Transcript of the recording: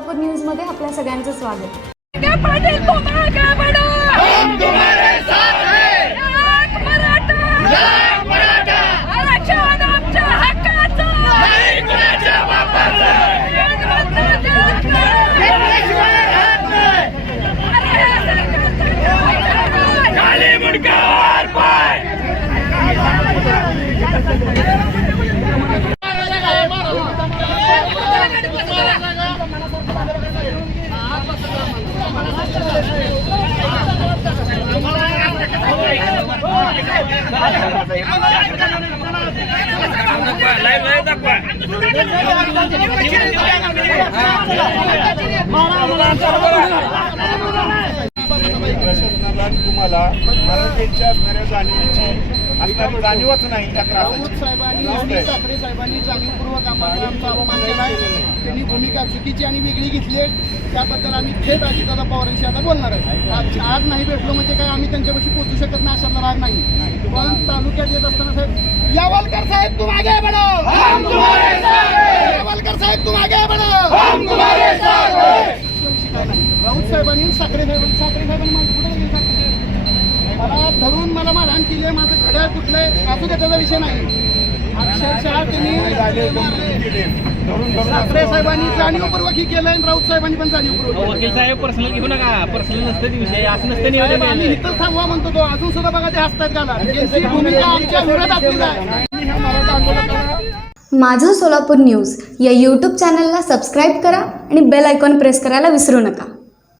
Solapur news मध्ये आपल्या सगळ्यांचं स्वागत। तुम्हाला मराठीच्या असणाऱ्या जाणीवेची जाणीवच नाही। ठाकरे साहेबांनी जाणीवपूर्वक आम्हाला आमचा अपमान केला आहे। त्यांनी भूमिका चुकीची आणि वेगळी घेतली आहे। त्याबद्दल आम्ही थेट अजितदादा पवारांशी आता बोलणार आहे। आज नाही भेटलो म्हणजे काय आम्ही त्यांच्यापाशी पोहोचू शकत नाही अशातला राग नाही। पण तालुक्यात येत असताना साहेब यावलकर साहेब तुम आगे बढ़ो, हम तुम्हारे साथ हैं। यावलकर साहेब तुम आगे बढ़ो, हम तुम्हारे साथ हैं। राऊत साहेबांनी साखरे साहेबांनी माझं कुठे मला धरून मला मारहाण केली आहे। माझं घड्याळ कुठलंय असू दे, त्याचा विषय नाही। अक्षरशः त्यांनी साखरे साहेबांनी जाणीवपूर्वक ही केलंय, राऊत साहेबांनी पण जाणीवपूर्वक। वकील साहेब पर्सनल घेऊ नका, पर्सनल नसतं विषय, असं नसतं नियोजन। आम्ही इथंच थांबवा म्हणतो तो, अजून सुद्धा बघा ते हसतात घाला। त्यांची भूमिका आमच्या विरोधातली आहे। माझं सोलापूर न्यूज या यूट्यूब चॅनलला सबस्क्राईब करा आणि बेल आयकॉन प्रेस करायला विसरू नका।